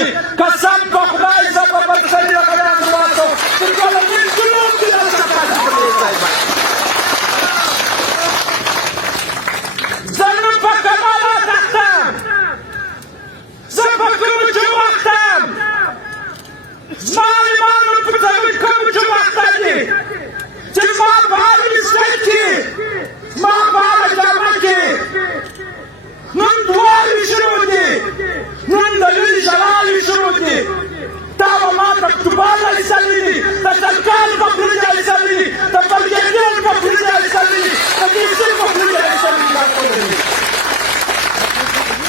چې قسم په خدای زه به برسلي رغړیان وباسم چې ټولنیز ګروپ دې دلته پاتې په دې ځای باندې زه نن په کمالات اخته زه په کومو جومو اخته یم زما عالمان نن په کومو جومو اخته دي چې زما په هر مسلک کې زما په هره جامه کې نن دعاوې شروع دي نن د لوی جلالې شروع دي دا به ما ته کتبان ایستلي دي د سرکال پخلي ایستلي دي د بلګېدل پخلي ایستلي دي د دیسي پخلي ایستلي دي دا ټول دي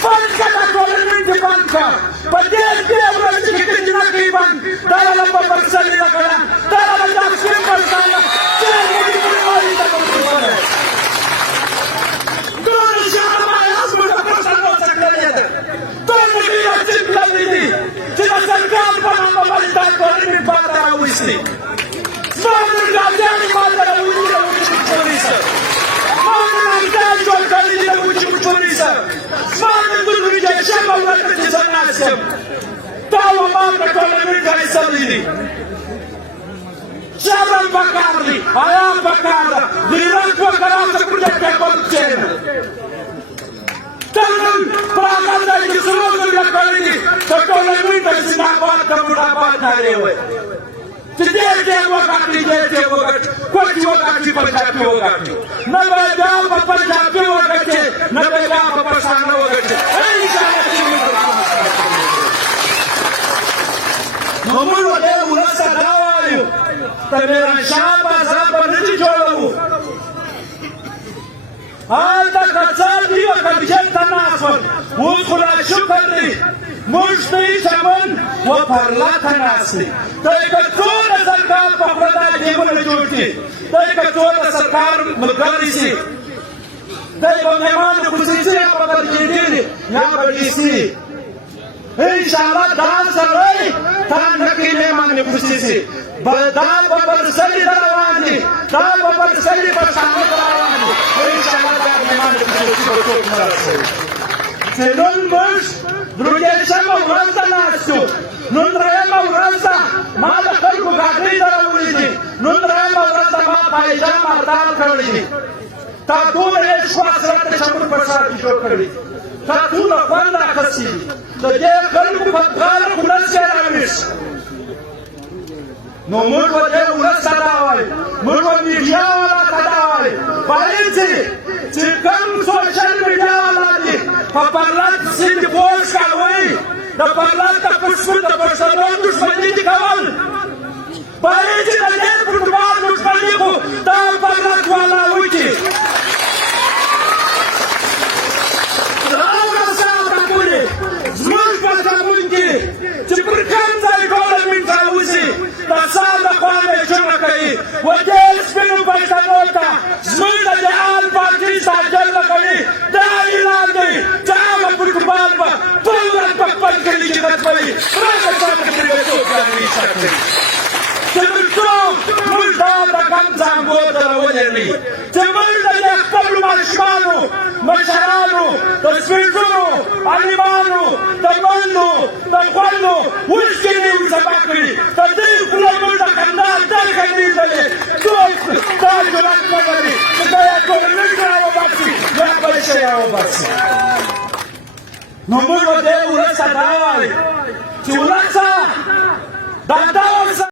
بند کړه دا ټولنیز دې بند کړه په دې ورځ کې چې جنکۍ بند دا له به برسلي لکړه دا له دا سپین برسانه زما نن ګاډیانې ما ته راوړي د وچې پولیسه ما نن همدان جوړ کړي دي د وچې پولیسه زما نن د ریجکشن په ورځ کې زه ناست یم دا به ما ته ټولنیز ایستلي دي صبر پکار دی حیا پکار ده غیرت وکړه ته پروجیکټ پیپر چینل ته نن پراګنډا کې سلوګان کړی دي ته ټولنیز د زنده‌باد د مرادآباد نارې وایي چې ډېر ډېر وګټي ډېر ډېر وګټي کوچي وګټي پنجابي وګټي نه به بیا په پنجابي وګټي نه به بیا په پښتانه وګټي نو موږ ډېر ولس ته دا وایو د میرانشاه بازار به نه دي جوړوو هلته که څه دي او که جیب ته ناست ول اوس خو لا شکر دی موږ دی چمن و پرلته ناست دی دی که ټوله سرکار په خوله دا جیبونه جوړ کړي دی که ټوله سرکار ملګري شي دی به مهمان خصوصي یا به برګېډي یا به ډیسي انشاءالله دا سړی تا نه کړي مهمان خصوصي دا به برسلي ته روان دي دا به برسلي پښتانه ته روان دي انشاءالله دا مهمان خصوصي به څوک نه رسوي چې نن موږ درودېشمه ورځ ته ناست یو نن درېیمه ورځ ده ما د خلکو ګاډۍ درولې دي نن درېیمه ورځ ده ما پایجام مردان کړی دي تا دومره عشق و حسرت د شمول په ښار کې جوړ کړی دي تا ټوله خوند راخیستي دي د دې خلکو په غاړه کولس یې راویښ نو موږ به دې ورځ ته دا وایو موږ به میډیا والا ته دا وایو وایي چې کوم سوشل میډیا والا دي په پرلت سیند پوش کړوي د پرلت د پښتون د پښتنو دښمني دي کول وایي چې د دې فوټبال دښمني خو دا پرلت والا وکړي زموږ په زمون کې چې پر کوم ځای ټولنیز راوځي د ځان لخوا میچونه کوي و دې سپینو پښتنو ته زموږ د جهاد پارټي ساجل کوي دا اعلان دی چې هغه فوټبال به ټول ورځ په خپل کلي کې ختموي راشه چاته پرې به څوک راویښه کوي چې موږ څوک موږ دا د کم زانګو ته راولېږي چې موږ د دې خپلو ماشومانو مشرانو د سپېڅلو عالمانو د منډو د خوړلو اوښکې دې ورسبا کړي د دې خوله موږ د خندا دلګۍ لیدلې څوک دا جرأت نه لري چې دا یا ټولنیز راوباسي یا بل شی راوباسي نو موږ به دې ولس ته دا وایو چې ولسه دا